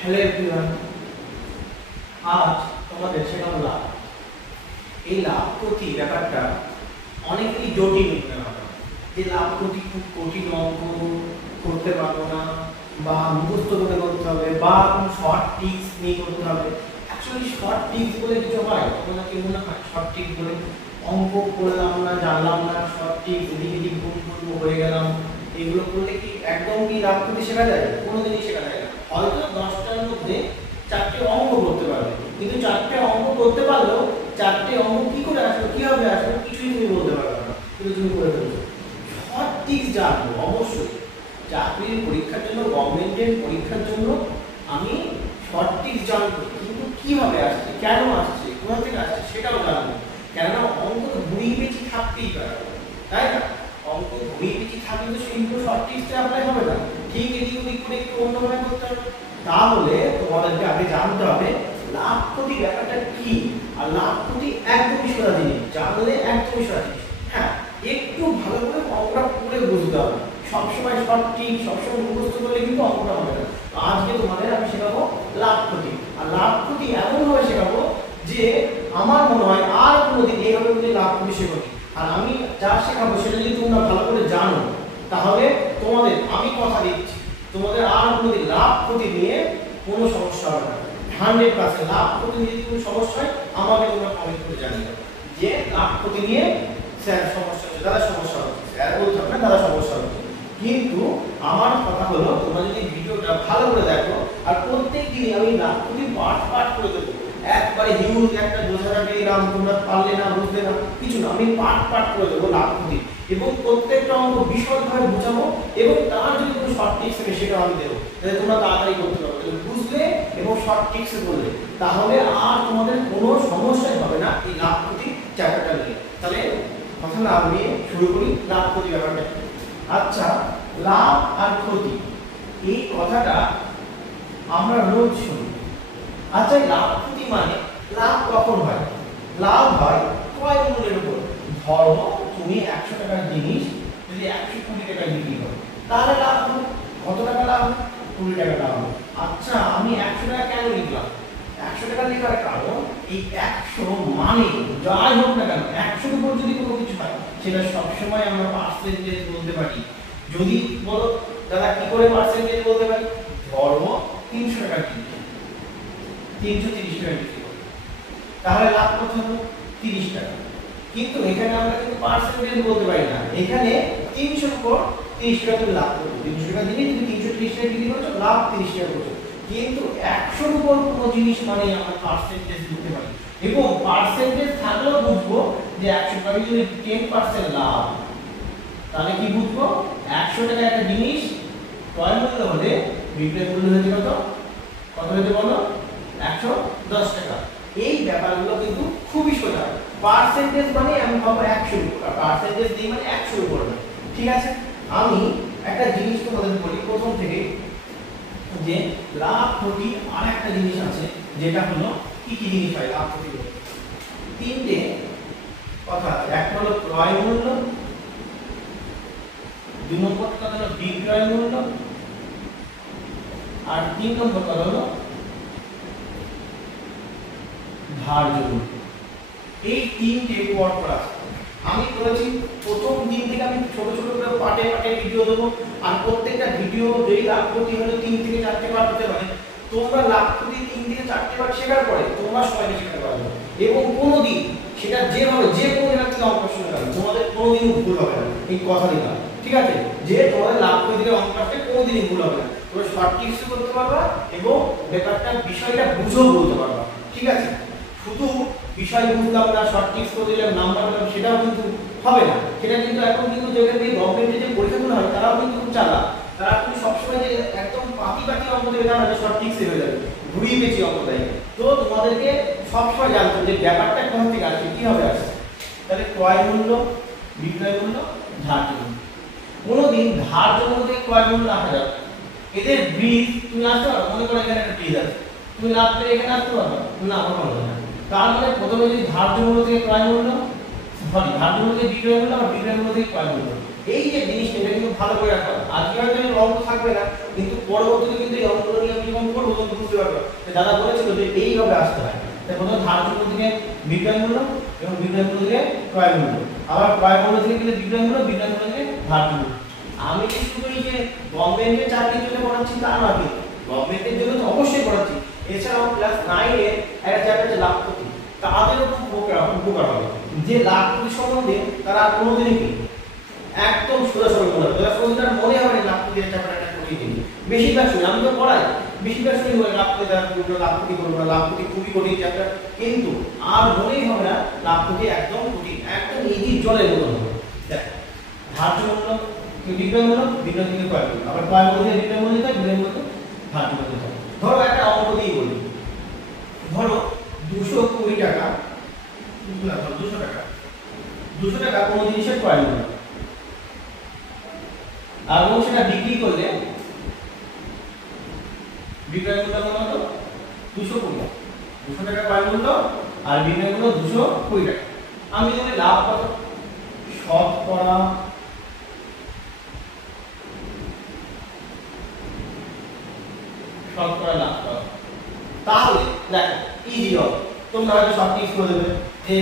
Hello everyone, আজ তোমাদের শেখাবো লাভ। এই লাভ ক্ষতি ব্যাপারটা অনেকেরই জটিল মনে হয় যে লাভ ক্ষতি খুব কঠিন অঙ্ক, করতে পারবো না, বা মুখস্থ করে করতে হবে, বা কোনো শর্ট ট্রিক্স নিয়ে করতে হবে। অ্যাকচুয়ালি শর্ট ট্রিক্স বলে কিছু হয়? তোমরা কি মনে হয় শর্ট ট্রিক্স বলে অঙ্ক করলাম না, জানলাম না, শর্ট ট্রিক্স এদিক এদিক গুণ করবো হয়ে গেলাম, এগুলো করলে কি একদম কি লাভ ক্ষতি শেখা যায়? কোনোদিনই শেখা যায় না। হয়তো 10টার মধ্যে 4টে অঙ্ক করতে পারবে, কিন্তু 4টে অঙ্ক করতে পারলেও 4টে অঙ্ক কি করে আসবে, কিভাবে আসবে, কিছুই তুমি বলতে পারবে না, কিন্তু তুমি করে ফেলছো। শর্ট ট্রিক্স জানবো অবশ্যই। চাকরির পরীক্ষার জন্য, গভর্নমেন্টের পরীক্ষার জন্য আমি শর্ট ট্রিক্স জানবো, কিন্তু কিভাবে আসছে, কেন আসছে, কোথা থেকে আসছে সেটাও জানবো। কেননা অঙ্ক তো ঘুরিয়ে পেঁচি থাকতেই পারে, তাই না? অঙ্ক ঘুরিয়ে পেঁচি থাকলে তো সেইগুলো শর্ট ট্রিক্সে অ্যাপ্লাই হবে না, ঠিক এদিক ওদিক করে একটু অন্যভাবে করতে হবে। তাহলে তোমাদেরকে আগে জানতে হবে লাভ ক্ষতি ব্যাপারটা কি, আর লাভ ক্ষতি একদমই সোজা জিনিস, জানলে একদমই সোজা জিনিস। হ্যাঁ, একটু ভালো করে অঙ্কটা পড়ে বুঝতে হবে। সবসময় শর্ট ট্রিক সবসময় মুখস্থ করলে কিন্তু অঙ্কটা হবে না। আজকে তোমাদের আমি শেখাবো লাভ ক্ষতি, আর লাভ ক্ষতি এমন ভাবে শেখাবো যে আমার মনে হয় আর কোনোদিন এইভাবে যদি লাভ ক্ষতি শেখাবি, আর আমি যা শেখাবো সেটা যদি তোমরা ভালো করে জানো, তাহলে তোমাদের আমি কথা দিচ্ছি তোমাদের আর কোনোদিন লাভ ক্ষতি নিয়ে কোনো সমস্যা হবে না। 100% লাভ ক্ষতি নিয়ে যদি কোনো সমস্যা হয় আমাকে তোমরা কমেন্ট করে জানিও যে লাভ ক্ষতি নিয়ে স্যার সমস্যা হচ্ছে, দাদা সমস্যা হচ্ছে, স্যার বলতে হবে না দাদা সমস্যা হচ্ছে। কিন্তু আমার কথা হলো তোমরা যদি ভিডিওটা ভালো করে দেখো, আর প্রত্যেক দিনই আমি লাভ ক্ষতি পার্ট করে দেবো, একবারে হিউজ একটা বোঝা যাবে এরকম তোমরা পারলে না, বুঝলে না, কিছু না, আমি পার্ট করে দেবো লাভ ক্ষতি, এবং প্রত্যেকটা অঙ্ক বিশদভাবে বোঝাবো, এবং তার যদি কোনো শর্ট ট্রিক্স থাকে সেটাও আমি দেবো, যাতে তোমরা তাড়াতাড়ি করতে পারো। তাহলে বুঝলে এবং শর্ট ট্রিক্সে বললে, তাহলে আর তোমাদের কোনো সমস্যাই হবে না এই লাভ ক্ষতি চ্যাপ্টারটা নিয়ে। তাহলে কথা না বলিয়ে শুরু করি লাভ ক্ষতি ব্যাপারটা। আচ্ছা, লাভ আর ক্ষতি এই কথাটা আমরা রোজ শুনি। আচ্ছা, লাভ ক্ষতি মানে লাভ কখন হয়? লাভ হয় ক্রয় মূল্যের উপর। ধরো তুমি 100 টাকার জিনিস যদি 120 টাকায় বিক্রি করো, তাহলে লাভ হবে। কত টাকা লাভ হবে? 20 টাকা লাভ হবে। আচ্ছা, আমি 100 টাকা কেন লিখলাম? 100 টাকা লেখার কারণ এই 100 মানে যাই হোক না কেন, 100 উপর যদি কোনো কিছু হয় সেটা সবসময় আমরা পার্সেন্টেজ বলতে পারি। যদি বলো দাদা কি করে পার্সেন্টেজ বলতে পারি? ধরো 300 টাকা কিনলে 330 টাকা বিক্রি করো, তাহলে লাভ কত হলো? 30 টাকা। কিন্তু এখানে আমরা কিন্তু পার্সেন্টেজ বলতে পারি না, এখানে 300 এর উপর 30 টাকা তুমি লাভ করবে। 300 টাকা দিয়ে তুমি 330 টাকা বিক্রি করছো, লাভ 30 টাকা করছো। কিন্তু 100 এর উপর কোনো জিনিস মানে আমরা পার্সেন্টেজ দিতে পারি, এবং পার্সেন্টেজ থাকলেও বুঝবো যে 100 টাকা যদি 10% লাভ, তাহলে কি বুঝবো? 100 টাকা একটা জিনিস ক্রয় মূল্য হলে বিক্রয় মূল্য হতে কত হতে বলো? 110 টাকা। এই ব্যাপারগুলো কিন্তু খুবই সোজা। পার্সেন্টেজ মানে আমি ভাবো 100 আর পার্সেন্টেজ দিই মানে 100 এর উপর। ঠিক আছে, আমি একটা জিনিস তোমাদের বলি প্রথম থেকে, যে লাভ ক্ষতি আর একটা জিনিস আছে, যেটা হলো কি কি জিনিস হয় লাভ ক্ষতি বলতে? তিনটে কথা। একটা হলো ক্রয় মূল্য, 2 নম্বর কথা হলো বিক্রয় মূল্য, আর 3 নম্বর কথা হলো ধার্য মূল্য। এই তিনটে পর আছে। আমি বলেছি প্রথম দিন থেকে আমি ছোট ছোট করে পার্টে ভিডিও দেবো, আর প্রত্যেকটা ভিডিও যেই লাভ ক্ষতি হলো 3 থেকে 4টে পার্ট হতে পারে। তোমরা লাভ ক্ষতি 3 থেকে 4টে পার্ট শেখার পরে তোমরা সবাই শেখাতে পারবে, এবং কোনোদিন সেটা যেভাবে যে কোনো জায়গা থেকে অঙ্ক শুনে যাবে, তোমাদের কোনোদিনও ভুল হবে না, এই কথা দিলাম। ঠিক আছে, যে তোমাদের লাভ ক্ষতি থেকে অঙ্ক আসতে কোনোদিনই ভুল হবে না। তোমরা শর্ট ট্রিক্স করতে পারবা এবং ব্যাপারটা বিষয়টা বুঝেও বলতে পারবা। ঠিক আছে, শুধু বিষয় বুঝলাম না, শর্ট ট্রিক্স করে দিলাম, নাম্বার পেলাম, সেটাও কিন্তু হবে না। সেটা কিন্তু এখন কিন্তু যেখান থেকে গভর্নমেন্টের যে পরীক্ষাগুলো হয় তারাও কিন্তু চালা, তারা কিন্তু সবসময় যে একদম পাতি অঙ্ক দেবে তা না, যে শর্ট ট্রিক্সে হয়ে যাবে, ঘুরিয়ে পেঁচিয়ে অঙ্ক দেয়। তো তোমাদেরকে সবসময় জানতে হবে যে ব্যাপারটা কোথা থেকে আসছে, কিভাবে আসছে। তাহলে ক্রয় মূল্য, বিক্রয় মূল্য, ধার্য মূল্য। কোনোদিন ধার্য মূল্য থেকে ক্রয় মূল্য আসা যাবে না। এদের ব্রিজ তুমি আসতে পারো, মনে করো এখানে একটা ব্রিজ আছে, তুমি লাভ করে এখানে আসতে পারো না, আমার মনে হয়। তার মানে প্রথমে যদি ধার্য মূল্য থেকে ক্রয় মূল্য, ধার্য মূল্য থেকে বিক্রয় মূল্য, আর বিক্রয় মূল্য থেকে ক্রয় মূল্য, এই যে জিনিসটা এটা কিন্তু ভালো করে রাখা। আজকে হয়তো এই অঙ্ক থাকবে না, কিন্তু পরবর্তীতে কিন্তু এই অঙ্কগুলো নিয়ে আমি যখন করবো তখন বুঝতে দাদা বলেছিল যে এইভাবে আসতে হয়। তাই প্রথমে ধার্য মূল্য থেকে বিক্রয় মূল্য এবং বিক্রয় মূল্য থেকে ক্রয় মূল্য, আবার ক্রয় মূল্য থেকে গেলে বিক্রয় মূল্য, বিক্রয় মূল্য থেকে ধার্য মূল্য। আমি কি শুধু এই যে গভর্নমেন্টের চাকরির জন্য পড়াচ্ছি তা নয়, কিন্তু গভর্নমেন্টের জন্য তো অবশ্যই পড়াচ্ছি, এছাড়াও ক্লাস 9 এর একটা চ্যাপ্টার যে লাভপতি, তাদেরও খুব উপকার হবে। যে লাভপতি সম্বন্ধে তারা কোনোদিনই কি একদম সোজা সরল মনে হবে, সোজার মনে হবে লাভপতি চ্যাপ্টারটা করিয়ে দিই। বেশিরভাগ শুনি, আমি তো পড়াই, বেশিরভাগ শুনি বলে লাভপতি করবো, লাভপতি করবো না, লাভপতি খুবই কঠিন চ্যাপ্টার, কিন্তু আর মনেই হবে না লাভপতি একদম কঠিন, একদম ইজি জলের মতো হবে। দেখ ধার্য মূল্য বিক্রয় মূল্য, বিক্রয় থেকে ক্রয় মূল্য, আবার ক্রয় মূল্য থেকে বিক্রয় মূল্য থেকে বিক্রয় মূল্য ধার্য মূল্য। ধরো একটা অঙ্ক দিয়ে বলি, ধরো 220 টাকা, 200 টাকা কোনো জিনিসের ক্রয় মূল্য, আর ও সেটা বিক্রি করলে বিক্রয় মূল্য কত? 220। 200 টাকা ক্রয় মূল্য আর বিক্রয় মূল্য 220 টাকা। আমি যদি লাভ কত? শতকরা লাভ কত? তাহলে দেখো ইজি হবে, তোমরা হয়তো সব টিক্স করে দেবে যে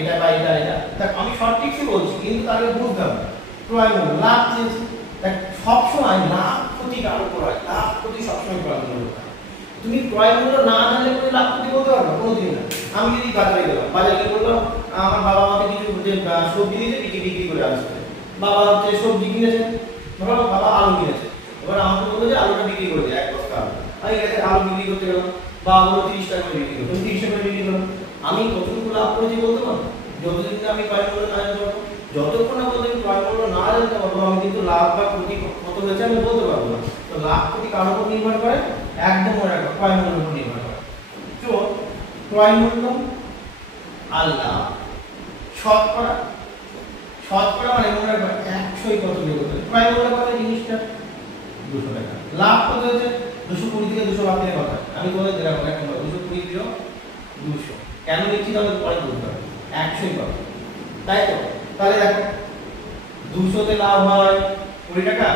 এটা বা এটা। দেখ আমি শর্ট টিক্সই বলছি, কিন্তু তাহলে বুঝতে হবে ক্রয় মূল্য লাভ চেয়েছি। দেখ সবসময় লাভ ক্ষতি কারো করা, লাভ ক্ষতি সবসময় ক্রয় মূল্য। তুমি ক্রয় মূল্য না জানলে কোনো লাভ ক্ষতি করতে পারবে কোনোদিন না। আমি যদি বাজারে গেলাম, বাজারে বললাম আমার বাবা আমাকে কিছু সবজি দিয়েছে, বিক্রি করে আসছে। বাবা হচ্ছে সবজি কিনেছে, ধরো বাবা আলু কিনেছে, এবার আমাকে বললো যে আলুটা বিক্রি করে দিই 1 বস্তা আলু। আমি গেছে আলু বিক্রি করতে গেলাম, বাবা বললো 30 টাকা করে বিক্রি করো, 30 টাকা করে বিক্রি করো। আমি কতটুকু লাভ করেছি বলতে পারবো? যতদিন আমি ক্রয় মূল্য না জানতে পারবো, যতক্ষণ না পর্যন্ত আমি ক্রয় মূল্য না জানতে পারবো, আমি কিন্তু লাভ বা ক্ষতি কত হয়েছে আমি বলতে পারবো না। তো লাভ ক্ষতি কার উপর নির্ভর করে? একদম মনে রাখো ক্রয় মূল্যের উপর নির্ভর করে। তো ক্রয় মূল্য আর লাভ শতকরা মানে মনে রাখো 100 কত বিয়োগ করতে, ক্রয় মূল্য কত জিনিসটা 200 টাকা, লাভ কত হচ্ছে 220 থেকে 200 বাদ দিলে কত? আমি বলে দিলাম এখন 220 বিয়োগ 200 কেন লিখছি তাহলে পরে বুঝতে হবে 100 কত, তাই তো? তাহলে দেখো 200 তে লাভ হয় 20 টাকা,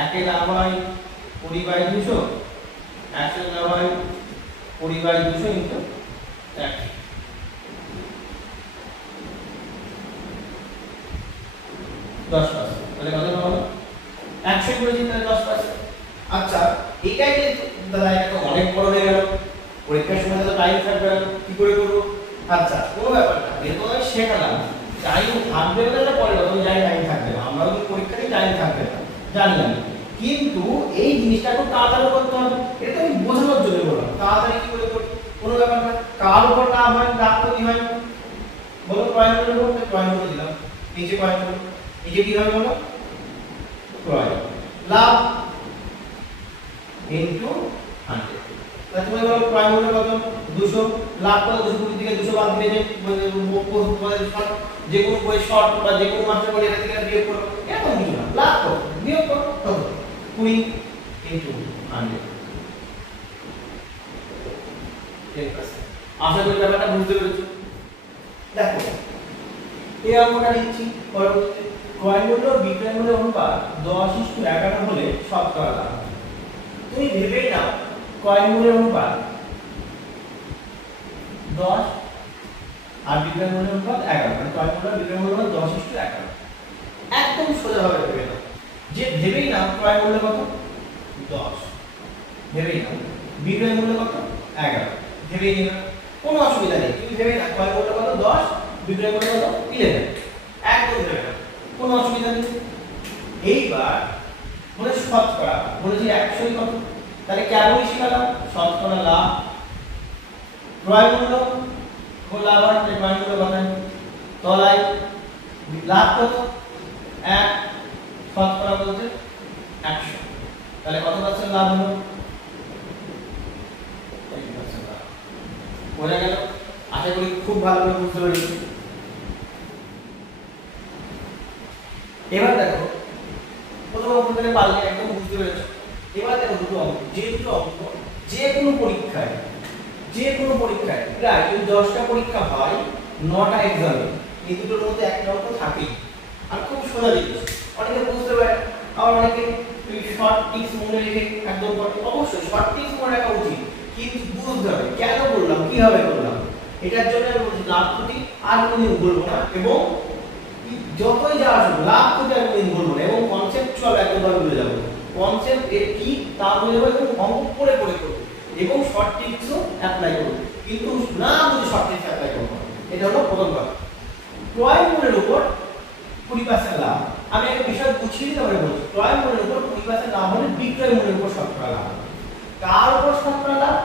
1 এ লাভ হয় 20/200, 100 এ লাভ হয় 20/200 ইনটু 1 10%। তাহলে কত হবে? 100 করেছি তাহলে 10%। আচ্ছা এটাই যে দাদা এটা তো অনেক বড় হয়ে গেল, পরীক্ষার সময় তো টাইম থাকবে না, কি করে করব? আচ্ছা কোনো ব্যাপার না, এটা তো আমি শেখালাম, টাইম থাকবে না পরে যখন যাই টাইম থাকবে না, আমরা তো পরীক্ষাতেই টাইম থাকবে না জানি আমি, কিন্তু এই জিনিসটা খুব তাড়াতাড়ি করতে হবে, এটা আমি বোঝানোর জন্য বললাম। তাড়াতাড়ি কি করে করব? কোনো ব্যাপার না, কার উপর লাভ হয় লাভ ক্ষতি হয় বলো? ক্রয় মূল্যের উপর ক্রয় মূল্য দিলাম, নিচে ক্রয় মূল্য, নিচে কি হবে বলো? ক্রয় লাভ ইনটু 100। তাহলে তুমি বলো ক্রয় মূল্য কত? 200, লাভ কত? 220 থেকে 200 বাদ দিলে যে কোন বই শর্ট বা যে কোন মাস্টার বলে এটা থেকে বিয়োগ করো, এত কিছু না, লাভ কত বিয়োগ করো কত? 20 ইনটু 100 10%। আশা করি ব্যাপারটা বুঝতে পেরেছো। দেখো এই অঙ্কটা নিচ্ছি পরবর্তীতে, ক্রয় মূল্য বিক্রয় মূল্য অনুপাত 10:11 হলে শতকরা লাভ। তুমি ভেবেই নাও ক্রয় মূল্যের অনুপাত 10 আর বিক্রয় মূল্যের অনুপাত 11, মানে ক্রয় মূল্য বিক্রয় মূল্য 10:11। একদম সোজা ভাবে ভেবে নাও, যে ভেবেই নাও ক্রয় মূল্য কত? 10, ভেবেই নাও বিক্রয় মূল্য কত? 11, ভেবেই নাও, কোনো অসুবিধা নেই। তুমি ভেবে নাও ক্রয় মূল্য কত? 10, বিক্রয় মূল্য কত? 11, একদম ভেবে নাও, কোনো অসুবিধা নেই। এইবার বলে শতকরা, বলেছি 100 কত, তাহলে কেবলই শিখালাম শতকরা লাভ, ক্রয় মূল্য লাভ হয় ক্রয় মূল্য কত? তলায় লাভ কত? 1, শতকরা বলতে 100, তাহলে কত পার্সেন্ট লাভ হলো? 20% লাভ। বোঝা গেল? আশা করি খুব ভালো করে বুঝতে পেরেছি। এবার দেখো প্রথম অঙ্ক থেকে পারলে একদম বুঝতে পেরেছো। এবার দেখো দুটো অঙ্ক, যে দুটো অঙ্ক যে কোনো পরীক্ষায় প্রায় 10টা পরীক্ষা হয়, 9টা এক্সাম, এই দুটোর মধ্যে একটা অঙ্ক থাকেই, আর খুব সোজা জিনিস, অনেকে বুঝতে পারে, আবার অনেকে শর্ট টিক্স মনে রেখে একদম করে। অবশ্যই শর্ট টিক্স মনে রাখা উচিত, কিন্তু কিভাবে করলাম, এটার জন্য আমি বলছি লাভ ক্ষতি আর কোনদিন বলবো না, এবং যতই যা আসুক লাভ ক্ষতি আর কোনদিন বলবো না, এবং কনসেপচুয়াল একদমভাবে ভুলে যাবো, কনসেপ্ট এর কি তা বলে যাবো, এবং অঙ্ক করে করে করবো, এবং শর্ট ট্রিক্সও অ্যাপ্লাই করবো, কিন্তু না বুঝে শর্ট ট্রিক্স অ্যাপ্লাই করবো। এটা হলো প্রথম কথা। ক্রয় মূল্যের উপর 20% লাভ, আমি একটা বিষয় বুঝিয়ে দিতে পারি বলছি, ক্রয় মূল্যের উপর 20% লাভ হলে বিক্রয় মূল্যের উপর শতকরা লাভ। কার উপর শতকরা লাভ?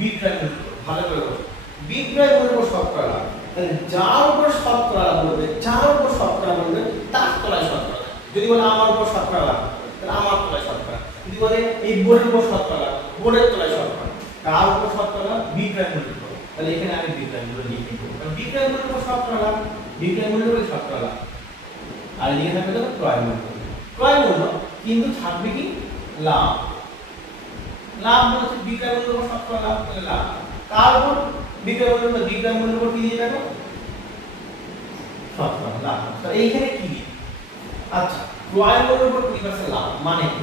বিক্রয় মূল্যের উপর। ভালো করে বলুন, বিক্রয় মূল্যের উপর শতকরা লাভ। তাহলে যার উপর শতকরা লাভ বলবে, যার উপর শতকরা বলবে তার তলায় শতকরা। যদি বলে আমার উপর শতকরা লাভ, তাহলে আমার তলায় শতকরা। যদি বলে এই বোর্ডের উপর শতকরা লাভ, বোর্ডের তলায় শতকরা। কার উপর শতকরা লাভ? বিক্রয় মূল্যের উপর। তাহলে এখানে আমি বিক্রয় মূল্য লিখে দেব, কারণ বিক্রয় মূল্যের উপর শতকরা লাভ, বিক্রয় মূল্যের উপর শতকরা লাভ। আর এদিকে থাকবে তো ক্রয় মূল্য। ক্রয় মূল্য কিন্তু থাকবে কি লাভ। লাভ বলতে বিক্রয় মূল্যের উপর শতকরা লাভ, তাহলে লাভ। কার উপর? বিক্রয় মূল্যের উপর। বিক্রয় মূল্যের উপর কি দিয়ে যাবে? শতকরা লাভ। তো এইখানে কি? আচ্ছা, ক্রয় মূল্যের উপর 20% লাভ মানে কি?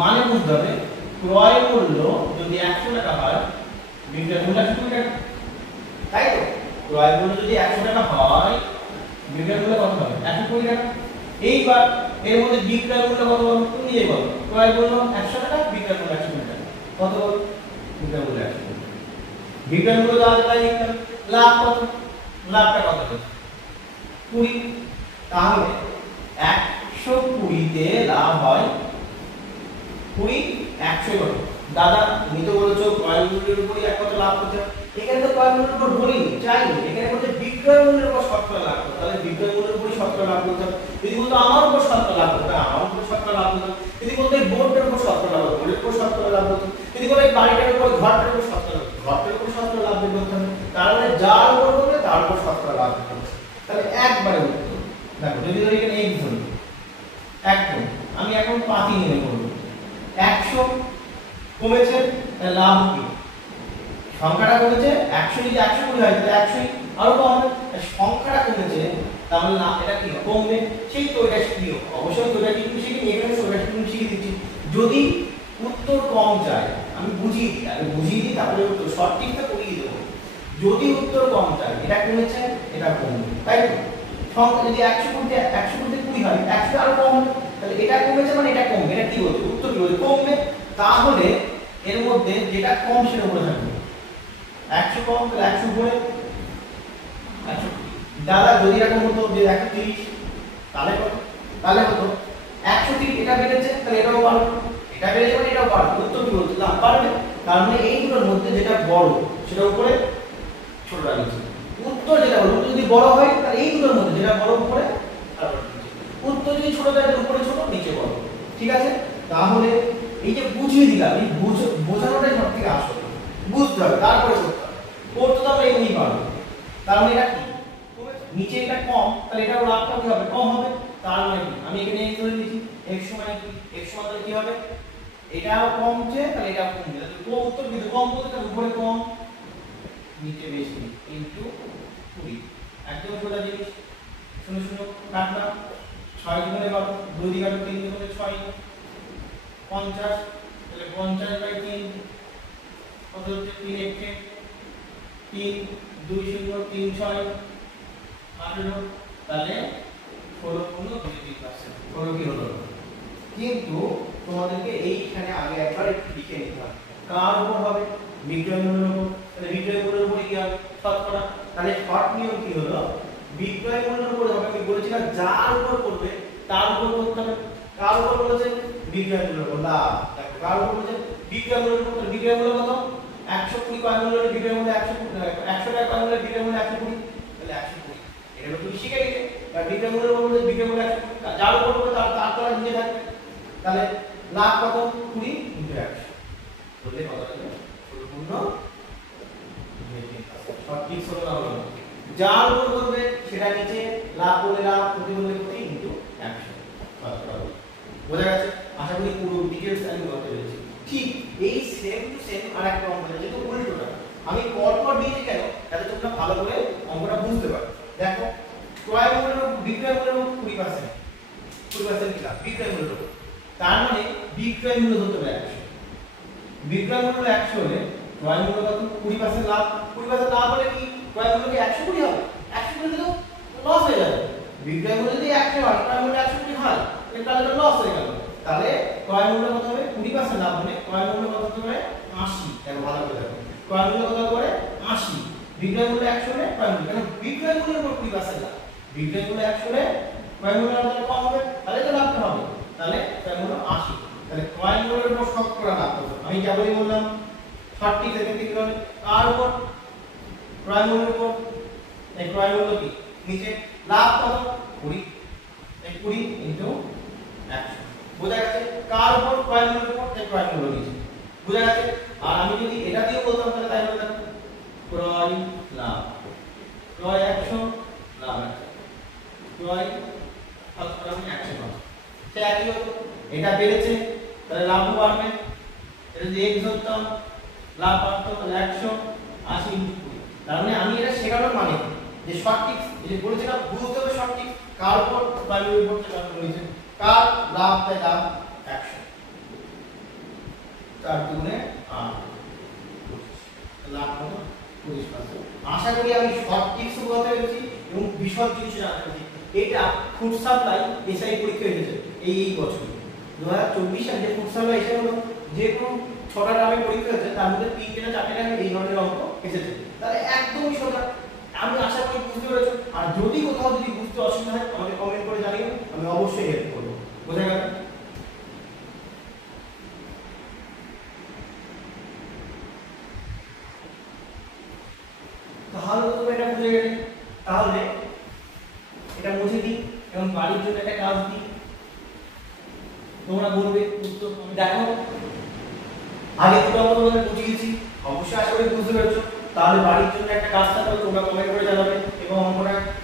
মানে বুঝতে হবে, ক্রয় মূল্য যদি 100 টাকা হয়, বিক্রয় মূল্য 120 টাকা, তাই তো? ক্রয় মূল্য যদি 100 টাকা হয়, বিক্রয় মূল্য কত হবে? 120 টাকা। এইবার এর মধ্যে বিক্রয় মূল্য কত হবে? তুমি নিজেই বলো। ক্রয় মূল্য 100 টাকা, বিক্রয় মূল্য 120 টাকা। কত হবে? বিক্রয় মূল্য 120 টাকা। বিক্রয় মূল্য যা তাই লিখলাম। লাভ কত? লাভটা কত হবে? 20। তাহলে 120 তে লাভ হয় 20, 100 কত? দাদা তুমি তো বলেছো ক্রয় মূল্যের উপরই এক কত লাভ করতে হবে। এখানে তো ক্রয় মূল্যের উপর বলিনি, চাইনি। এখানে বলতে বিক্রয় মূল্যের উপর শতকরা লাভ করতে হবে। তাহলে বিক্রয় মূল্যের উপরই শতকরা লাভ করতে হবে। যদি বলতো আমার উপর শতকরা লাভ করতে হবে, আমার উপর শতকরা লাভ করতে হবে। যদি বলতো এই বোর্ডের উপর শতকরা লাভ করতে হবে, বোর্ডের উপর শতকরা লাভ করতে হবে। যদি বলে এই বাড়িটার উপর, ঘরটার উপর শতকরা, ঘরটার উপর শতকরা লাভ করতে হবে। তার মানে যার উপর করবে তার উপর শতকরা লাভ করতে হবে। তাহলে একবারে উত্তর দেখো, যদি ধরি এখানে x ধরি, 1 গুণ, আমি এখন পাতি নিয়ে করব। 100 কমেছে, তাহলে লাভ কি? সংখ্যাটা কমেছে, 100 যদি 100 করে হয় তাহলে 100 আরো কম হবে। সংখ্যাটা কমেছে, তাহলে না এটা কি কমবে? সেই তো এটা শিখিও, অবশ্যই তো এটা কিন্তু শিখিনি, এখানে সোজা কিন্তু শিখিয়ে দিচ্ছি। যদি উত্তর কম চায়, আমি বুঝিয়ে দিই, আমি বুঝিয়ে দিই তারপরে উত্তর শর্ট ট্রিকটা করিয়ে দেব। যদি উত্তর কম চায়, এটা কমেছে, এটা কমবে, তাই তো? সংখ্যা যদি 100 করতে 20 হয়, 100 আরো কম হবে, তাহলে এটা কমেছে মানে এটা কমবে। এটা কি বলছে? উত্তর কি বলছে? কমবে। তাহলে এর মধ্যে যেটা কম সেটা উপরে থাকবে। 100 কম, তাহলে 100 উপরে 100। দাদা যদি এরকম হতো যে 130, তাহলে কত? তাহলে হতো 130, এটা বেড়েছে তাহলে এটাও বাড়বে, এটা বেড়েছে মানে এটাও বাড়বে। উত্তর কি বলছে? না, বাড়বে। তার মানে এই দুটোর মধ্যে যেটা বড় সেটা উপরে, ছোটটা নিচে। উত্তর যেটা বলবো, উত্তর যদি বড় হয় তাহলে এই দুটোর মধ্যে যেটা বড় উপরে, তারপর নিচে। উত্তর যদি ছোট হয় তাহলে উপরে ছোট, নিচে বড়। ঠিক আছে? তাহলে এই যে বুঝিয়ে দিলাম, এই বোঝানোটাই সবথেকে আসল। বুঝতে হবে, তারপরে করতে হবে। করতে তো আমরা এমনি পারবো। তার মানে এটা কি? নিচে এটা কম, তাহলে এটার লাভটা কি হবে? কম হবে। তার মানে কি? আমি এখানে x ধরে নিয়েছি, x সমান কি? x সমান তাহলে কি হবে? এটাও কমছে, তাহলে এটাও কমবে। তাহলে কম উত্তর কিন্তু কম বলতে তাহলে উপরে কম, নিচে বেশি ইনটু 20। একদম সোজা জিনিস। শুনে শুনে কাটলাম। 6 গুণে 12, 2 দিয়ে কাটো, 3 গুণে 6, 50। তাহলে 50/3 কত হচ্ছে? 3 1 3 2 0 3 6 18। তাহলে 16 গুণ 2%। 16 কি হলো? কিন্তু তোমাদেরকে এইখানে আগে একবার একটু লিখে নিতে হবে। কার উপর হবে? বিক্রয় মূল্যের উপর। তাহলে বিক্রয় মূল্যের উপর কি হবে? শতকরা। তাহলে শর্ট নিয়ম কি হলো? বিক্রয় মূল্যের উপর হবে, আমি বলেছিলাম যার উপর করবে তার উপর করতে হবে। কার উপর বলেছে? বিক্রয় মূল্যের উপর। লাভ দেখো, কার উপর বলেছে? বিক্রয় মূল্যের উপর। বিক্রয় মূল্য কত? 120 ক্রয় মূল্য, বিক্রয় মূল্য 100 টাকা ক্রয় মূল্য, বিক্রয় মূল্য 120, তাহলে 120। এটা তুমি শিখে নিলে। আর বিক্রয় মূল্যের উপর বলেছে বিক্রয় মূল্য 120, যার উপর করবে তার তলায় নিচে থাকবে। তাহলে লাভ কত? 20 × 100 বললে কত হবে? সম্পূর্ণ সঠিক সরল হলো। যার উপর করবে সেটা নিচে, লাভ করলে লাভ, ক্ষতি করলে ক্ষতি × 100। বোঝা গেছে? আশা করি পুরো ডিটেইলস আমি বলতে পেরেছি। ঠিক এই সেম টু সেম আরেকটা অঙ্ক আছে, যেটা উল্টোটা। আমি পরপর দিয়েছি কেন? যাতে তোমরা ভালো করে অঙ্কটা বুঝতে পারো। দেখো, ক্রয় মূল্য বিক্রয় মূল্যের 20%, 20% কি লাভ? বিক্রয় মূল্য। তার মানে বিক্রয় মূল্য হতে হবে 100। বিক্রয় মূল্য 100 হলে ক্রয় মূল্য কত 20% লাভ 20% লাভ হলে কি ক্রয় মূল্য কি 120 হবে 120 দিলেও লস হয়ে যাবে বিক্রয় মূল্য যদি 100 হয় ক্রয় মূল্য 120 হয় তাহলে তো লস হয়ে গেল তাহলে ক্রয় মূল্য কত হবে 20% লাভ হলে ক্রয় মূল্য কত হবে 80 দেখো ভালো করে দেখো ক্রয় মূল্য কত হবে 80 বিক্রয় মূল্য 100 হলে ক্রয় মূল্য কারণ বিক্রয় মূল্যের উপর 20% লাভ বিক্রয় মূল্য 100 হলে ক্রয় মূল্য কম হবে তাহলে তো লাভটা হবে তাহলে ক্রয় মূল্য 80 তাহলে ক্রয় মূল্যের উপর শতকরা লাভ কত আমি কেবলই বললাম 30 সেকেন্ড কি করে আর উপর ক্রয় মূল্যের উপর এই ক্রয় মূল্য কি নিচে লাভ কত 20 এই 20 ইনটু 100 বোঝা গেছে কার উপর ক্রয় মূল্যের উপর এই ক্রয় মূল্য নিচে বোঝা গেছে আর আমি যদি এটা দিয়ে বলতাম তাহলে তাই হতো ক্রয় লাভ ক্রয় 100 লাভ 100 ক্রয় শতকরা 100 পাবো সে একই হতো এটা বেড়েছে তাহলে লাভও বাড়বে এটা যদি x ধরতাম লাভ বাড়তো তাহলে 180 ইনটু 20 তার মানে আমি এটা শেখানোর মানে যে সঠিক এই যে বলেছিলাম বুঝতে হবে সঠিক কার উপর ক্রয়ের উপর সেটা বলেছে কার লাভ তাই লাভ 100 4 দুগুণে 8 লাভ কত 25% আশা করি আমি সঠিক বুঝাতে পেরেছি এবং বিশদ জিনিস জানাতে পেরেছি এটা ফুড সাপ্লাই এসআই পরীক্ষা এসেছে এই বছর 2024 সালে যে ফুড সাপ্লাই এসে হলো যে কোনো 6টা গ্রামে পরীক্ষা হয়েছে তার মধ্যে 3টে না 4টে গ্রামে এই ধরনের অঙ্ক এসেছে তাহলে একদমই সোজা আমি আশা করি বুঝতে পেরেছো আর যদি কোথাও যদি বুঝতে অসুবিধা হয় আমাকে কমেন্ট করে জানিও আমি অবশ্যই হেল্প করব বোঝা গেল তাহলে তো এটা বুঝে গেলে তাহলে এটা মুছে দিই এবং বাড়ির জন্য একটা কাজ দিই তোমরা বলবে উত্তর আমি দেখো আগে তো আমরা তোমাদের বুঝিয়েছি অবশ্যই আশা করি বুঝতে পেরেছো তাহলে বাড়ির জন্য একটা কাজ থাকবে তোমরা কমেন্ট করে জানাবে এবং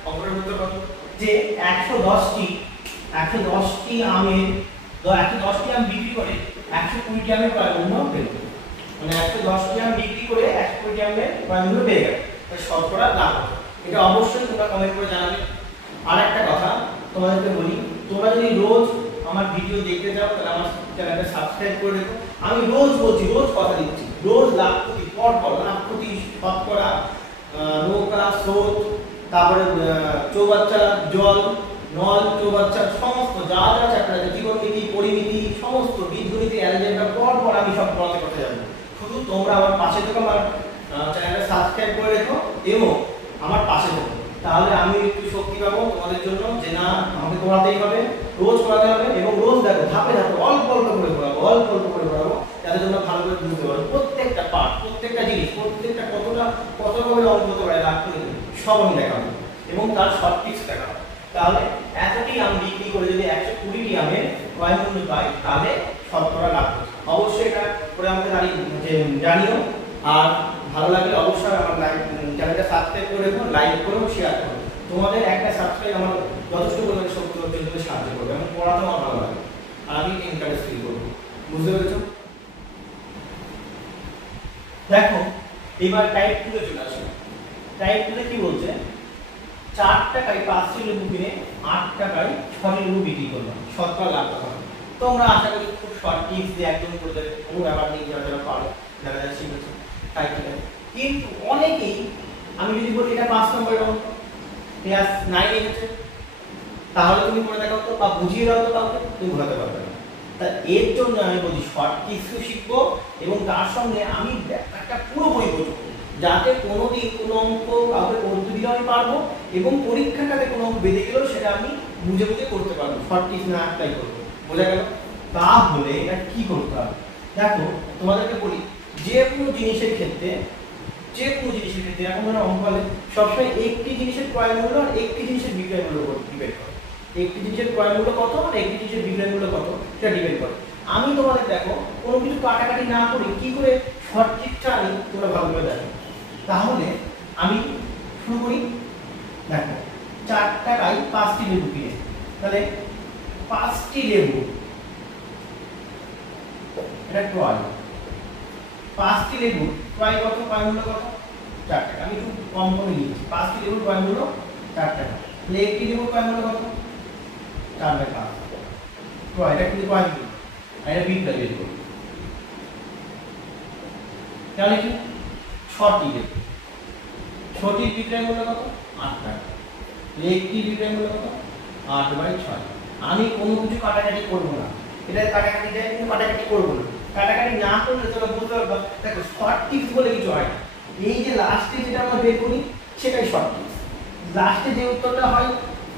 অঙ্কটার উত্তর কত যে 110টি আমের 110টি আম বিক্রি করে 120টি আমের ক্রয় মূল্য পেল মানে 110টি আম বিক্রি করে 120টি আমের ক্রয় মূল্য পেয়ে গেল তাহলে শতকরা লাভ এটা অবশ্যই তোমরা কমেন্ট করে জানাবে আর একটা কথা তোমাদেরকে বলি তোমরা যদি রোজ আমার ভিডিও দেখতে যাও তাহলে আমার চ্যানেলটা সাবস্ক্রাইব করে রেখো আমি রোজ বলছি রোজ কথা দিচ্ছি রোজ লাভ প্রতি পর লাভ প্রতি শতকরা নৌকা স্রোত তারপরে চৌবাচ্চা জল নল চৌবাচ্চা সমস্ত যা যা চ্যাপ্টার আছে জীবননীতি পরিমিতি সমস্ত বীজগণিত অ্যালজেব্রা পর আমি সব পড়াতে করতে যাব শুধু তোমরা আমার পাশে থেকে আমার চ্যানেলটা সাবস্ক্রাইব করে রেখো এবং আমার পাশে থেকো তাহলে আমি একটু শক্তি পাবো তোমাদের জন্য যে না আমাকে পড়াতেই হবে রোজ পড়াতে হবে এবং রোজ দেখো ধাপে ধাপে অল্প অল্প করে পড়াবো যাতে তোমরা ভালো করে বুঝতে পারো প্রত্যেকটা পার্ট প্রত্যেকটা জিনিস প্রত্যেকটা কত করে অঙ্ক হতে পারে লাভ করে সব আমি দেখাবো এবং তার শর্ট টিপস দেখাবো তাহলে এতটি আম বিক্রি করে যদি 120টি আমের ক্রয় মূল্য পাই তাহলে শতকরা লাভ অবশ্যই এটা করে আমাকে জানিও আর ভালো লাগলে অবশ্যই আমার চ্যানেলটা সাবস্ক্রাইব করে রেখো লাইক করো শেয়ার করো তোমাদের একটা সাবস্ক্রাইব আমার যথেষ্ট পরিমাণে শক্তি অর্জন করতে সাহায্য করবে এবং পড়াতেও আমার ভালো লাগে আর আমি ইন্টারেস্ট ফিল করবো বুঝতে পেরেছো দেখো এবার টাইপ 2 এ চলে আসো টাইপ 2 এ কি বলছে 4 টাকায় 5টি লেবু কিনে 8 টাকায় 6টি লেবু বিক্রি করলাম শতকরা লাভ কত হবে তোমরা আশা করি খুব শর্ট টিপস দিয়ে একদম করে দেবে কোনো ব্যাপার নেই যারা যারা পারো যারা যারা শিখেছো তাই ঠিক আছে কিন্তু অনেকেই আমি যদি বলি এটা 5 নম্বরের অঙ্ক ক্লাস 9 এ হচ্ছে তাহলে তুমি করে দেখাও তো বা বুঝিয়ে দাও তো কাউকে তুমি বোঝাতে পারবে না তা এর জন্য আমি বলি শর্ট টিপস শিখবো এবং তার সঙ্গে আমি একটা পুরোপুরি বুঝবো যাতে কোনোদিন কোনো অঙ্ক কাউকে করতে দিলে আমি পারবো এবং পরীক্ষাটাতে কোনো অঙ্ক বেঁধে গেলেও সেটা আমি বুঝে বুঝে করতে পারবো শর্ট টিপস না অ্যাপ্লাই করবো বোঝা গেল তাহলে এটা কি করতে হবে দেখো তোমাদেরকে বলি যে কোনো জিনিসের ক্ষেত্রে এরকম ধরনের অঙ্ক হলে সবসময় একটি জিনিসের ক্রয় মূল্য আর একটি জিনিসের বিক্রয় মূল্য উপর ডিপেন্ড করে একটি জিনিসের ক্রয় মূল্য কত আর একটি জিনিসের বিক্রয় মূল্য কত সেটা ডিপেন্ড করে আমি তোমাদের দেখো কোনো কিছু কাটাকাটি না করে কি করে শর্ট ট্রিকটা আমি তোমরা ভালোভাবে দেখো তাহলে আমি শুরু করি দেখো 4 টাকায় 5টি লেবু কিনে তাহলে 5টি লেবু এটা ক্রয় 5টি লেবু ক্রয় কত ক্রয় মূল্য কত 4 টাকা আমি একটু কম করে নিয়েছি 5টি লেবুর ক্রয় মূল্য 4 টাকা তাহলে একটি লেবুর ক্রয় মূল্য কত 4 টাকা ক্রয় এটা কিন্তু ক্রয় মূল্য আর এটা বিক্রয় বের করব তাহলে কি 6টি লেবু, 6টির বিক্রয় মূল্য কত? 8 টাকা। একটি বিক্রয় মূল্য কত? 8/6। আমি কোনো কিছু কাটাকাটি করব না, এটা কাটাকাটি দেয় কিন্তু কাটাকাটি করব না। কাটাকাটি না করলে তোমরা বুঝতে পারবে। দেখো শর্ট টিপস বলে কিছু হয় না। এই যে লাস্টে যেটা আমরা বের করি সেটাই শর্ট টিপস। লাস্টে যে উত্তরটা হয়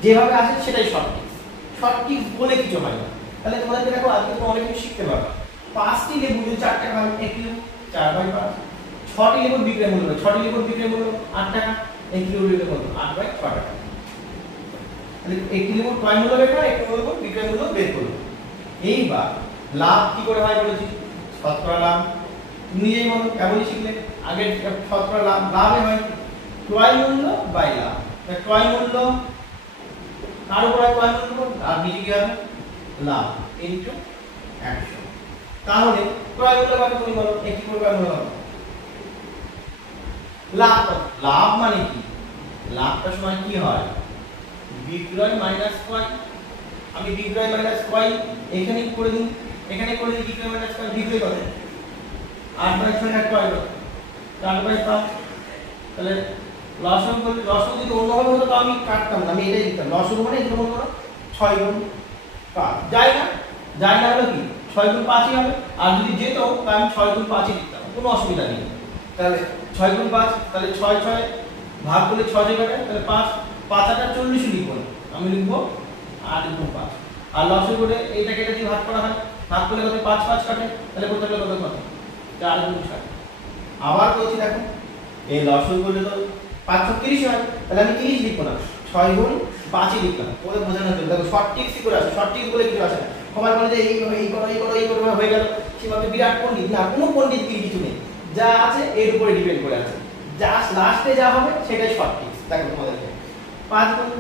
যেভাবে আসে সেটাই শর্ট টিপস। শর্ট টিপস বলে কিছু হয় না। তাহলে তোমাদেরকে দেখো আজকে তোমরা অনেক কিছু শিখতে পারবে। 5টি লেবু যদি 4 টাকা হয় 1 কিলো 4/5। 6টি লেবুর বিক্রয় মূল্য, 6টি লেবুর বিক্রয় মূল্য 8 টাকা, 1 কিলোর বিক্রয় মূল্য 8/6 টাকা। তাহলে 1 লেবুর ক্রয় মূল্য বের করে 1 কিলোর বিক্রয় মূল্য বের করো। এইবার লাভ কি করে হয় বলেছি? শতকরা লাভ। নিজেই বলো, কেবলই শিখলে। আগে শতকরা লাভ, লাভে হয় ক্রয় মূল্য বাই লাভ। ক্রয় মূল্য কার উপর হয় ক্রয় মূল্য? আর নিচে কি হবে? লাভ ইনটু 100। তাহলে ক্রয় মূল্য কত তুমি বলো? 1 কিলো ক্রয় মূল্য কত? লাভ কত? লাভ মানে কি? লাভটা সমান কি হয়? বিক্রয় মাইনাস ক্রয়। আমি বিক্রয় মাইনাস ক্রয় এখানে করে দিই, এখানে করে দিই বিক্রয় মাইনাস ক্রয়। বিক্রয় কত? 8/6 আর ক্রয় কত? 4/5। তাহলে লসাগু বলতে, লসাগু যদি অন্যভাবে হতো তো আমি কাটতাম না, আমি এটাই লিখতাম। লসাগু মানে এগুলো মনে করো 6 গুণ 5 যায় না, যায় না হলো কি 6 গুণ 5ই হবে। আর যদি যেত তাহলে আমি 6 গুণ 5ই লিখতাম, কোনো অসুবিধা নেই। তাহলে 6 গুণ 5, তাহলে 6 ভাগ করলে 6 যায় কাটে, তাহলে 5 5 আর 40 লিখব না, আমি লিখব 8 গুণ 5। আর লসাগু করে এইটাকে এটা দিয়ে ভাগ করা হয়, ভাগ করলে কত? 5 5 কাটে, তাহলে করতে গেলে কত কত? 4 গুণ 6। আবার বলছি দেখো, এই লসাগু করলে তো 5 × 30 হয়, তাহলে আমি 30 লিখব না, 6 গুণ 5ই লিখলাম। তোমাদের বোঝানোর জন্য। দেখো শর্ট টিপস কি করে আসে? শর্ট টিপস বলে কিছু আসে না। সবাই বলে যে এই করো হয়ে গেল, সেভাবে বিরাট পণ্ডিত না, কোনো পণ্ডিতগিরি কিছু নেই। যা আছে এর উপরে ডিপেন্ড করে আছে। জাস্ট লাস্টে যা হবে সেটাই শর্ট টিপস। দেখো তোমাদেরকে 5 গুণ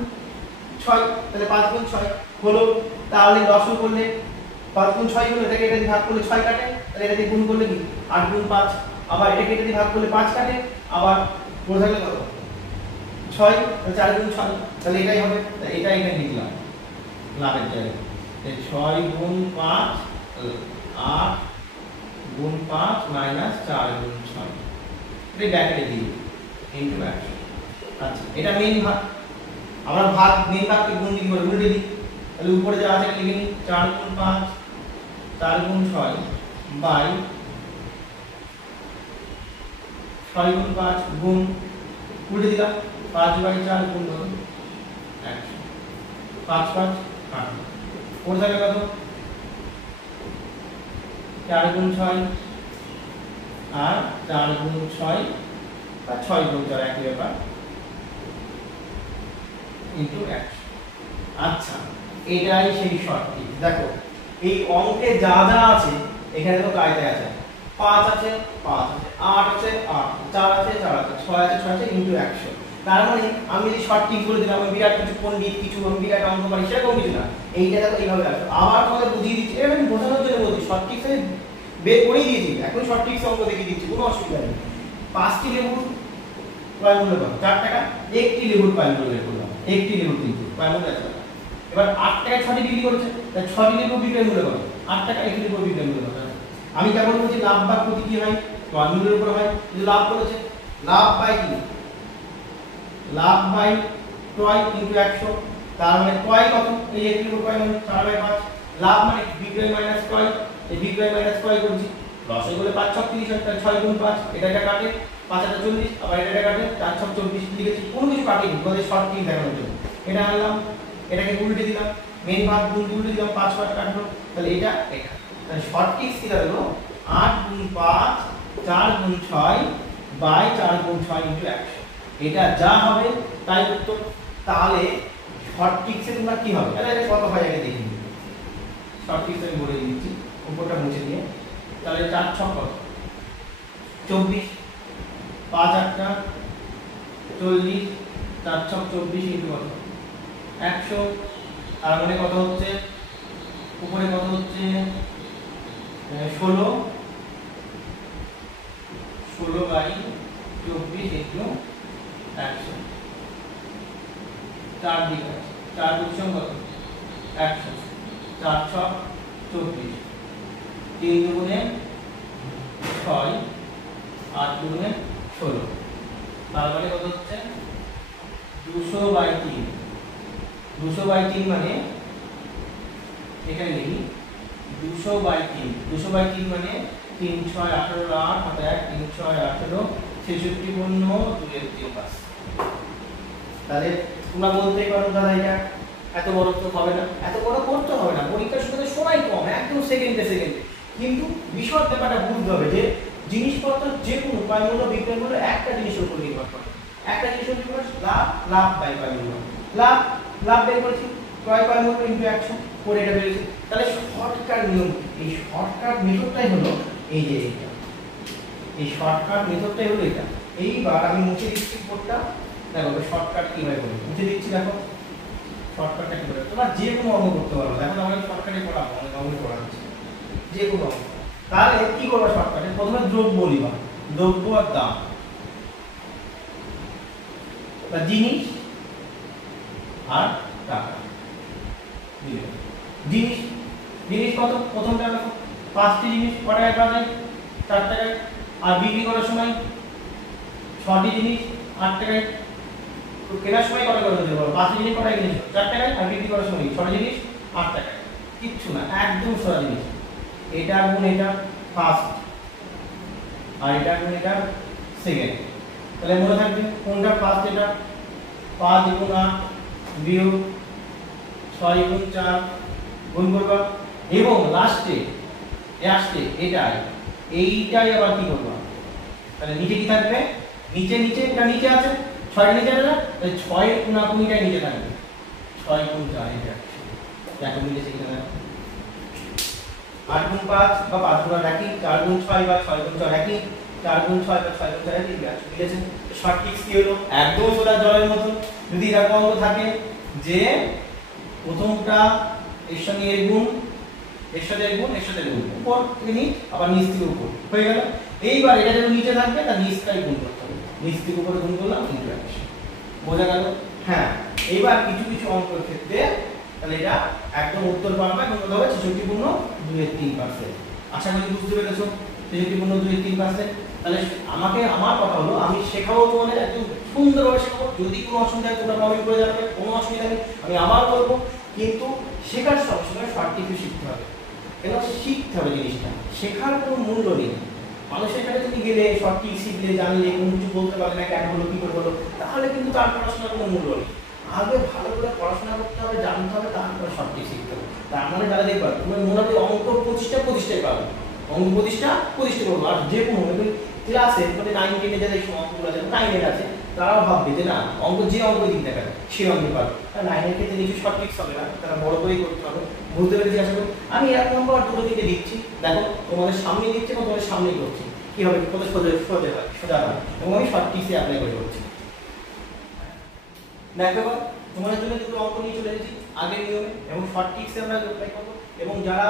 6, তাহলে 5 গুণ 6 হলো। তাহলে লসাগু করলে 5 গুণ 6 হলো, এটাকে এটা দিয়ে ভাগ করলে 6 কাটে, তাহলে এটা দিয়ে গুণ করলে কি 8 গুণ 5। আবার এটাকে এটা দিয়ে ভাগ করলে 5 কাটে, আবার পুরো থাকলে কত? 6, 4 গুণ 6, তাহলে এটাই হবে। এটা এখানে লিখলাম লাভের জায়গায়। 6 গুণ 5 8 গুণ 5 মাইনাস 4 গুণ 6, এটা ব্র্যাকেটে দিই ইনটু 100। আচ্ছা, এটা মেইন ভাগ। আমরা ভাগ মেইন ভাগকে গুণ দিই করে উল্টে দিই, তাহলে উপরে যা আছে লিখে নিই 4 গুণ 5 4 গুণ 6 বাই 6 গুণ 5 গুণ উল্টে দিলাম 5/4 গুণ 100। 5 5 8 ওর জায়গায় কত? 4 গুণ 6 আর 4 গুণ 6 আর 6 গুণ 4 একই ব্যাপার ইনটু 100। আচ্ছা, এটাই সেই শর্ট টিপস। দেখো এই অঙ্কে যা যা আছে এখানে তো কায়দায় আছে। 5 আছে 5 আছে, 8 আছে 8, 4 আছে 4 আছে, 6 আছে 6 আছে ইনটু 100। তার মানে আমি যদি শর্ট টিপস বলে দিলাম, আমি বিরাট কিছু পণ্ডিত, কিছু আমি বিরাট অঙ্ক পারি সেরকম কিছু না। এইটা দেখো এইভাবে আসবে। আবার তোমাদের বুঝিয়ে দিচ্ছি, এটা আমি বোঝানোর জন্য বলছি। শর্ট টিপসে বের করে দিয়েছি, এখন শর্ট টিপস অঙ্ক দেখিয়ে দিচ্ছি, কোনো অসুবিধা নেই। 5টি লেবুর ক্রয় মূল্য কত? 4 টাকা। 1টি লেবুর ক্রয় মূল্য বের করলাম, 1টি লেবুর কিন্তু ক্রয় মূল্য 1 টাকা। এবার 8 টাকায় 6টি বিক্রি করেছে, তাই 6টি লেবুর বিক্রয় মূল্য কত? 8 টাকা। 1 লেবুর বিক্রয় মূল্য কত? আমি কেবল বলছি লাভ বা ক্ষতি কি হয়? ক্রয় মূল্যের উপর হয়। যদি লাভ করেছে, লাভ বাই কি? লাভ বাই ক্রয় ইনটু 100। তার মানে ক্রয় কত? এই 1 লেবুর ক্রয় মানে 4/5। লাভ মানে বিক্রয় মাইনাস ক্রয়, এই বিক্রয় মাইনাস ক্রয় করছি। লসে গেলে 5 6 30 হয়, তাহলে 6 গুণ 5, এটা কাটে 5 আর 40, আবার এটা কাটে 4 6 24 লিখেছি। কোনো কিছু কাটেনি, তোমাদের শর্ট টিপ দেখানোর জন্য। এটা আনলাম, এটাকে উল্টে দিলাম, মেইন ভাগ গুণ উল্টে দিলাম, 5 5 কাটলো, তাহলে এটা এটা। তাহলে শর্ট টিপস কি দাঁড়ালো? 8 গুণ 5 4 গুণ 6 বাই 4 গুণ 6 ইনটু 100। এটা যা হবে তাই উত্তর। তাহলে শর্ট টিপসে তোমার কি হবে? তাহলে এটা কত হয় আগে দেখি। শর্ট টিপস আমি বলে দিচ্ছি, উপরটা মুছে দিয়ে। তাহলে 4 6 কত? 24, 5 8 40, 4 6 24 ইনটু কত? 100। তার মানে কত হচ্ছে? উপরে কত হচ্ছে? 16 বাই 24 ইনটু 100। 4 দিক আছে, 4 গুণ কত? 100। 4 6 24, 3 দুগুণে 6 8 গুণে 16, তার মানে কত হচ্ছে 200/3। 200/3 মানে এখানে লিখি 200/3, 200/3 মানে 3 6 18 8 হাতে 1 3 6 18 66 পূর্ণ 2 এর 3 পাস। তাহলে তোমরা বলতেই পারো দাদা এটা এত বড় তো হবে না, এত বড় করতে হবে না, পরীক্ষার সময় সময় কম, একদম সেকেন্ডে কিন্তু বিষয় ব্যাপারটা বুঝতে হবে যে জিনিসপত্র যে কোনো উপায়মূল্য বিক্রয়মূল্য একটা জিনিসের উপর নির্ভর করে, একটা জিনিসের উপর লাভ লাভ বাই উপায়মূল্য, লাভ লাভ বের করেছি ক্রয় উপায়মূল্য ইনটু 100 করে এটা বেরিয়েছে। তাহলে শর্টকাট নিয়ম, এই শর্টকাট মেথডটাই হলো এই যে এইটা, এই শর্টকাট মেথডটাই হলো এটা। এইবার আমি মুছে দিচ্ছি বোর্ডটা, দেখো শর্টকাট কিভাবে করব, মুছে দিচ্ছি। দেখো শর্টকাটটা কিভাবে, তোমরা যে কোনো অঙ্ক করতে পারো, দেখো আমরা শর্টকাটে পড়াবো, অনেক অঙ্ক পড়াচ্ছি যে কোনো অঙ্ক। তাহলে কি করবা শর্টকাটে, প্রথমে দ্রব্য নিবা, দ্রব্য আর দাম বা জিনিস আর টাকা। জিনিস জিনিস কত, প্রথমটা দেখো 5টি জিনিস কত টাকায় পাওয়া যায়, 4 টাকায়। আর বিক্রি করার সময় 6টি জিনিস 8 টাকায়। তো কেনার সময় কত করে দিতে পারো, 5টি জিনিস কত টাকায় কিনেছো 4 টাকায়, আর বিক্রি করার সময় 6টি জিনিস 8 টাকায়। কিচ্ছু না, একদম সোজা জিনিস। এটা গুণ এটা ফার্স্ট, আর এটা গুণ এটা সেকেন্ড। তাহলে মনে থাকবে কোনটা ফার্স্ট, এটা 5 গুণ 8 বিয়োগ 6 গুণ 4 গুণ করবা, এবং লাস্টে এইটাই আবার কি করবা, তাহলে নিচে কি থাকবে, নিচে এটা নিচে আছে 6 নিচে আছে, তাহলে 6 গুণ 8টাই নিচে থাকবে, 6 গুণ 4 এটা দেখো মিলেছে কিনা। 8 গুণ 5 বা 5 গুণ 8 একই, 4 গুণ 6 বা 6 গুণ 4 একই, 4 গুণ 6 বা 6 গুণ 4 একই, মিলেছে। শর্ট ট্রিক্স কি হলো, একদম সোজা জলের মতো। যদি এরকম অঙ্ক থাকে যে প্রথমটা এর সঙ্গে এর গুণ, এর সাথে এর গুণ, এর সাথে এর গুণ, উপর থেকে নিচ আবার নিচ থেকে উপর হয়ে গেল। এইবার এটা যখন নিচে থাকবে তার নিচটাই গুণ করতে হবে, নিচ থেকে উপরে গুণ করলাম ইনটু 100। বোঝা গেল? হ্যাঁ, এইবার কিছু কিছু অঙ্কের ক্ষেত্রে তাহলে এটা একদম উত্তর পারবে এবং কত হবে 66 পূর্ণ 2 এর 3%। আশা করি বুঝতে পেরেছো, 66 পূর্ণ 2 এর 3%। তাহলে আমাকে আমার কথা হলো আমি শেখাবো তোমাদের একদম সুন্দরভাবে শেখাবো। যদি কোনো অসুবিধা হয় তোমরা কমেন্ট করে জানাবে, কোনো অসুবিধা নেই, আমি আবার বলবো। কিন্তু শেখার সবসময় শর্ট টিপে শিখতে হবে, কেন শিখতে হবে জিনিসটা, শেখার কোনো মূল্য নেই। মানুষের কাছে তুমি গেলে শর্ট টিপ শিখলে জানলে কোনো কিছু বলতে পারবে না, কেন হলো কি করে হলো, তাহলে কিন্তু তার পড়াশোনার কোনো মূল্য নেই। আগে ভালো করে পড়াশোনা করতে হবে, জানতে হবে, তারপরে শর্ট টিপ শিখতে হবে। তার মানে যারা দেখবে তুমি মোটামুটি অঙ্ক প্রতিষ্ঠায় পাবে, অঙ্ক প্রতিষ্ঠা করবো। আর যে কোনো ক্লাসে মানে 9 10 যাদের অঙ্কগুলো আছে, 9 এর আছে, তারাও ভাববে যে না অঙ্ক যে অঙ্ক দিক দেখা সে অঙ্কে পারবে। আর 9 এর ক্ষেত্রে কিছু শর্ট ট্রিক্স হবে না, তারা বড় করেই করতে হবে। বুঝতে পেরেছি আশা করি। আমি এক নম্বর আর দুটো দিকে দিচ্ছি, দেখো তোমাদের সামনে দিচ্ছি এবং তোমাদের সামনেই করছি, কি হবে কত সোজা হয় এবং আমি শর্ট ট্রিক্সে অ্যাপ্লাই করে করছি। দেখো তোমাদের জন্য দুটো অঙ্ক নিয়ে চলে এসেছি আগের নিয়মে, এবং শর্ট ট্রিক্সে আমরা অ্যাপ্লাই করবো। এবং যারা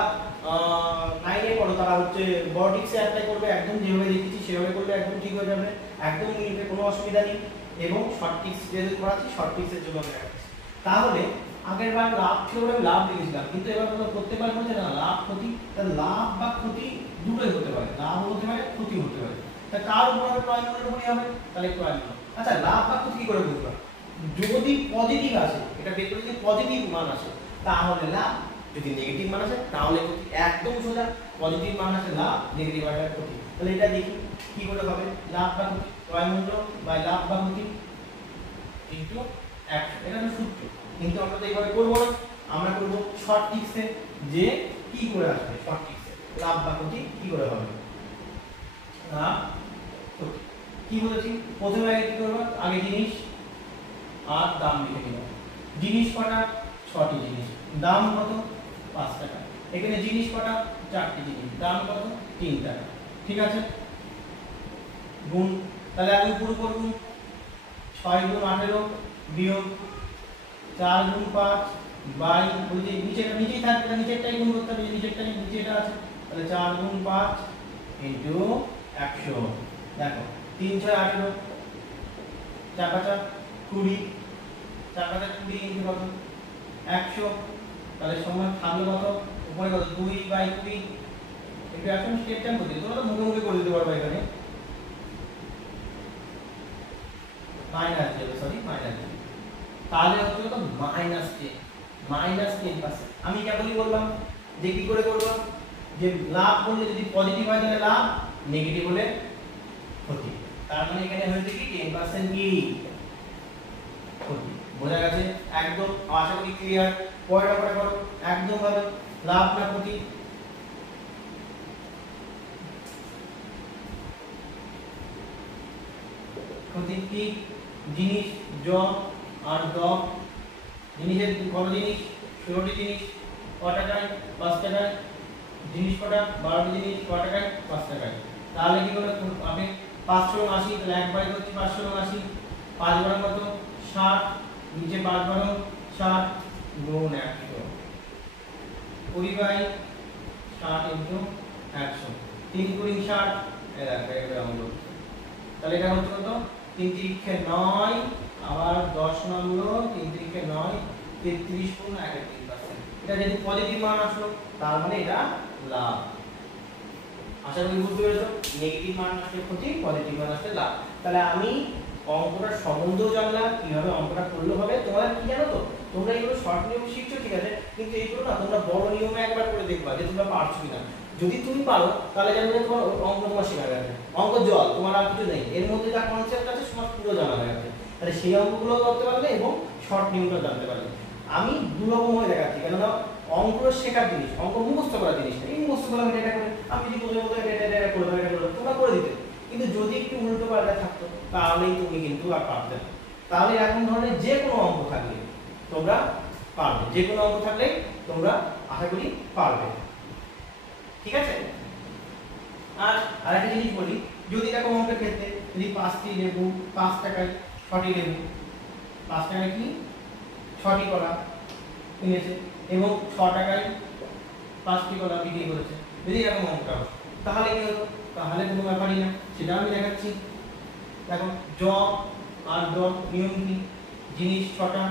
9 এ পড়ো তারা হচ্ছে বড় ট্রিক্সে অ্যাপ্লাই করবে, একদম যেভাবে দেখিয়েছি সেভাবে করলে একদম ঠিক হয়ে যাবে, একদম মিলবে, কোনো অসুবিধা নেই। এবং শর্ট ট্রিক্স যেহেতু করাচ্ছি শর্ট ট্রিক্সের জন্য আমি রাখছি। তাহলে আগের বার লাভ ছিল বলে আমি লাভ লিখেছিলাম, কিন্তু এবার তোমরা করতে পারবো যে না লাভ ক্ষতি, তাহলে লাভ বা ক্ষতি দুটোই হতে পারে, লাভ হতে পারে ক্ষতি হতে পারে। তা কার উপর হবে, ক্রয় মূল্যের উপরই হবে, তাহলে ক্রয় মূল্য। আচ্ছা লাভ বা ক্ষতি কি করে বুঝবা, যদি পজিটিভ আসে এটা বের করে, যদি পজিটিভ মান আসে তাহলে লাভ, যদি নেগেটিভ মান আসে তাহলে ক্ষতি। একদম সোজা, পজিটিভ মান আসে লাভ, নেগেটিভ আসে ক্ষতি। তাহলে এটা দেখি কি করে হবে, লাভ বা ক্ষতি, ক্রয় মূল্য বাই লাভ বা ক্ষতি ইনটু 100, এটা তো সূত্র। কিন্তু আমরা তো এইভাবে করব না, আমরা করব শর্ট ট্রিক্সে, যে কি করে আসবে শর্ট ট্রিক্সে লাভ বা ক্ষতি কি করে হবে, লাভ ক্ষতি কি বলেছি। প্রথমে আগে কি করব, আগে জিনিস আর দাম লিখে নিব। জিনিস কটা, 6টি জিনিস, দাম কত 5 টাকা। এখানে জিনিস কটা, 4টি জিনিস, দাম কত 3 টাকা। ঠিক আছে, গুণ, তাহলে আগে পুরো করব 6 গুণ 18 বিয়োগ 4 গুণ 5 বাই, বলছি নিচেই থাকবে, নিচেরটাই গুণ করতে হবে, নিচেরটাই নিচেটা আছে, তাহলে 4 গুণ 5 ইনটু 100। দেখো 3 6 18, 4 5 20, 4 5 20 ইনটু কত 100, তাহলে সময় থাকলো কত, উপরে কত 2/20। একটু এখন স্টেপ টাইম করে দিই, তোমরা তো মুখে মুখে করে দিতে পারবে এখানে। মাইনাস 0 সরি মাইনাস 0, তাহলে হচ্ছে কত মাইনাস 10, মাইনাস 10%। আমি কেবলই বললাম যে কি করে করব, যে লাভ বললে যদি পজিটিভ হয় তাহলে লাভ, নেগেটিভ হলে ক্ষতি। তার মানে এখানে হয়েছে কি 10% কি ক্ষতি। বোঝা গেছে একদম? আশা করি ক্লিয়ার। পরেরটা পরে করো একদম ভাবে, লাভ না ক্ষতি। ক্ষতি কি জিনিস জ আর দ, জিনিসের কত জিনিস 16টি জিনিস ক টাকায় 5 টাকায়, জিনিস কটা 12টি জিনিস ক টাকায় 5 টাকায়। তাহলে কি করে আপনি 580, তাহলে একবারে হচ্ছে 580, 5 বার কত 60, নিচে 5 বার 60 গুণ 100, 20/60 ইনটু 100, 3 গুণ 60, এই দেখো এটা অঙ্ক। তাহলে এটা হচ্ছে কত 3 তিরিক্ষে 9, আবার 10 নম্বর 3 তিরিক্ষে 9, 33 গুণ 1.3%। এটা যদি পজিটিভ মান আসলো তার মানে এটা লাভ। আশা করি বুঝতে পেরেছো? নেগেটিভ মান আসলে ক্ষতি, পজিটিভ মান আসলে লাভ। তাহলে আমি অঙ্কটার সম্বন্ধেও জানলাম, কিভাবে অঙ্কটা করলে হবে। তোমরা কি জানো তো, তোমরা এগুলো শর্ট নিয়ম শিখছো ঠিক আছে, কিন্তু এইগুলো না তোমরা বড় নিয়মে একবার করে দেখবা যে তোমরা পারছো কিনা। যদি তুমি পারো তাহলে জানবে তোমার অঙ্ক তোমার শেখা গেছে, অঙ্ক জল, তোমার আর কিছু নেই, এর মধ্যে যা কনসেপ্ট আছে তোমার পুরো জানা হয়ে গেছে। তাহলে সেই অঙ্কগুলো করতে পারবে এবং শর্ট নিয়মটা জানতে পারবে। আমি দুরকম হয়ে দেখাচ্ছি, কেননা অঙ্ক শেখার জিনিস, অঙ্ক মুখস্থ করার জিনিস। এই মুখস্থ করলাম এটা করে, আমি যদি বলে বলে এটা করে দাও, এটা করে তোমরা করে দিতে। কিন্তু যদি একটু উল্টো পাল্টা থাকতো তাহলেই তুমি কিন্তু আর পারতে না। তাহলে এরকম ধরনের যে কোনো অঙ্ক থাকলে তোমরা পারবে, যে কোনো অঙ্ক থাকলে তোমরা আশা করি পারবে। ঠিক আছে? আর আরেকটা জিনিস বলি, যদি এরকম অঙ্কের ক্ষেত্রে যদি 5টি লেবু 5 টাকায় 6টি লেবু, 5 টাকায় কি 6টি কলা কিনেছে এবং 6 টাকায় 5টি কলা বিক্রি করেছে, যদি এরকম অঙ্কটা হয় তাহলে কি হতো? তাহলে কোনো ব্যাপারই না, সেটা আমি দেখাচ্ছি। দেখো জ আর দ নিয়ম কি, জিনিস 6টা,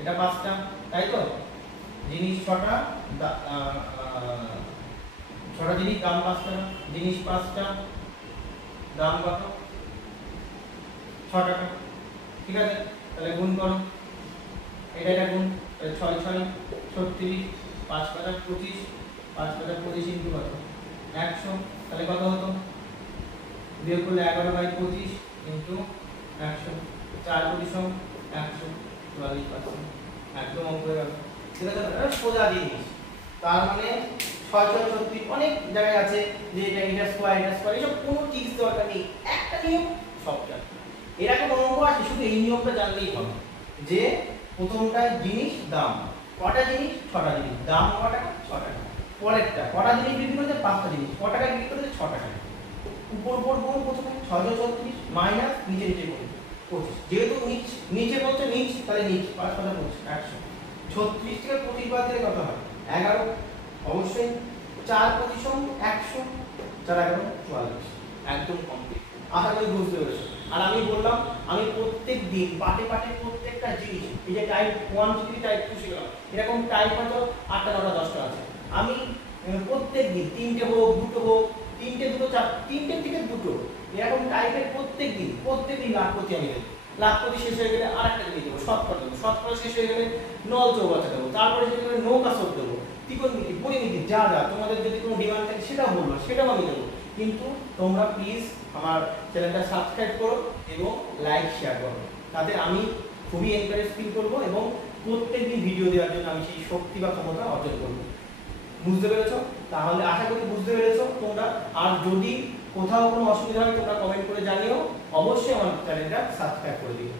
এটা 5টা, তাই তো? জিনিস 6টা, 6টা জিনিস, দাম 5 টাকা, জিনিস 5টা, দাম কত 6 টাকা। ঠিক আছে? তাহলে গুণ করো, এটা গুণ, তাহলে 6 6 36, 5 5 25, 5 5 25 ইনটু কত 100, তাহলে কত হতো? বিয়োগ করলে 11/25 ইনটু 100, 4 পরিসম 100, 44%। একদম অঙ্ক হয়ে গেল। ঠিক আছে? এটা সোজা জিনিস। তার মানে 6 6 36 অনেক জায়গায় আছে যে এটা স্কয়ার এসব কোনো ট্রিক্স দরকার নেই, একটা নিয়ম সব জানো। এরকম অঙ্ক আছে, শুধু এই নিয়মটা জানলেই হবে যে প্রথমটায় জিনিস দাম, কটা জিনিস 6টা জিনিস, দাম কত টাকা 6 টাকা। পরেরটা কটা জিনিস বিক্রি করেছে 5টা জিনিস, কত টাকা বিক্রি করেছে 6 টাকা। উপর উপর গুণ, প্রথমে 6 36 মাইনাস নিচে নিচে গুণ 25, যেহেতু নিচে বলছে নিচ, তাহলে নিচ 5 5 25 100, 36 থেকে 25 বাদ দিলে কত হয় 11, অবশ্যই 4 পজিশন 100, 4 11 44, একদম কমপ্লিট। আশা করি বুঝতে পেরেছো। আর আমি বললাম আমি প্রত্যেক দিন পাটে পাটে প্রত্যেকটা জিনিস, এই যে টাইপ 1 থেকে টাইপ 2 শিখলাম, এরকম টাইপ হয়তো 8টা 9টা 10টা আছে, আমি প্রত্যেক দিন 3টে হোক 2টো হোক, 3টে 2টো 3টে থেকে 2টো এরকম টাইপের প্রত্যেক দিন লাভ করতে আমি দেবো। লাভ করতে শেষ হয়ে গেলে আরেকটা দিয়ে দেবো, শতকরা দেবো, শতকরা শেষ হয়ে গেলে নল চৌবাচ্চা দেবো, তারপরে যদি নৌকা শোধ দেবো, ত্রিকোণমিতি পরিমিতি যা যা তোমাদের যদি কোনো ডিমান্ড থাকে সেটাও বলবো, সেটাও আমি দেবো। কিন্তু তোমরা প্লিজ আমার চ্যানেলটা সাবস্ক্রাইব করো এবং লাইক শেয়ার করো, তাতে আমি খুবই এনকারেজ ফিল করবো এবং প্রত্যেকদিন ভিডিও দেওয়ার জন্য আমি সেই শক্তি বা ক্ষমতা অর্জন করবো। বুঝতে পেরেছো? তাহলে আশা করি বুঝতে পেরেছো তোমরা। আর যদি কোথাও কোনো অসুবিধা হয় তোমরা কমেন্ট করে জানিও, অবশ্যই আমার চ্যানেলটা সাবস্ক্রাইব করে দিও।